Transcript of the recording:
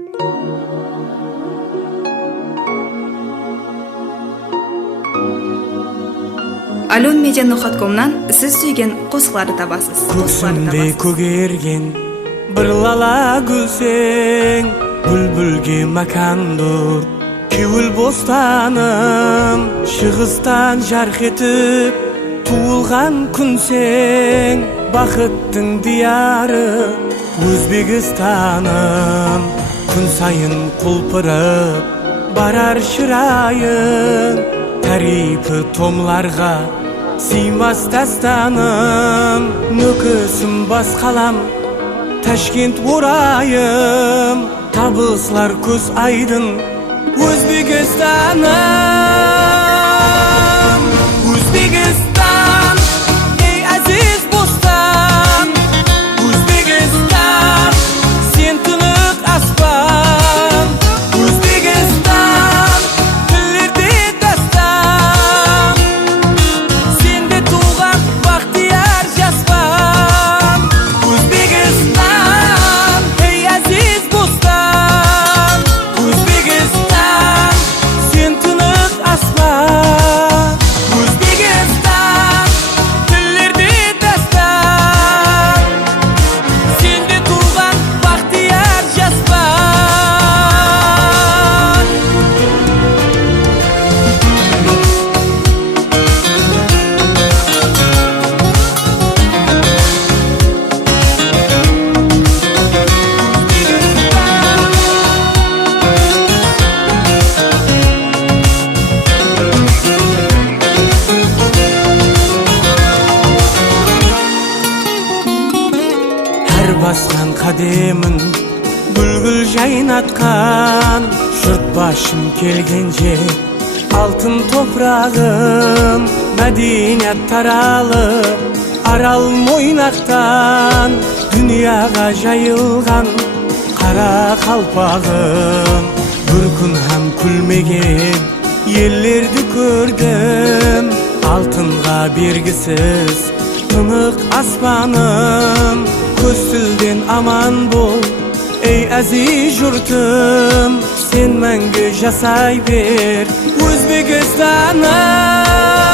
Alon Media Nohat.com'dan siz suygan qo'shiqlarni topasiz. Ko'ksimde ko'gergen bir lala gülseng, bülbülge makandur kevül bostanım. Шығыстан жарқ etip tuğulgan күнсең, бақыттың diyarı Өзбекстаным. Күн сайын құлпырып барар шырайың, тарифы томларға сыймас тастаным. Нөкөсім бас қалам Ташкент орайым, табылсылар көз айдын Өзбекстаным. Өзбекстан, ей әзиз бостан, Өзбекстан, сен тұнық аспан. Өзбекстан, тілерде дастан, сенде туған бақтияр жаспан. Өзбекстан, ей әзиз бостан, Өзбекстан, сен тұнық аспан. Өзбекстан, тілерде дастан, сенде туған бақтияр жаспан. Her baskan kademin bülbül jaynatkan, jurt başım kelgence altın toprağım. Medeniyet taralып арал мойнақтан, дүнияға жайылған қара қалпағым. Bir күн ham күлмеген еллерді көрдім, алтынға бергісіз тынық аспаным. Көз тілден аман бол, ey aziz jurtim, sen мәңгі жасай бер Өзбекстаным.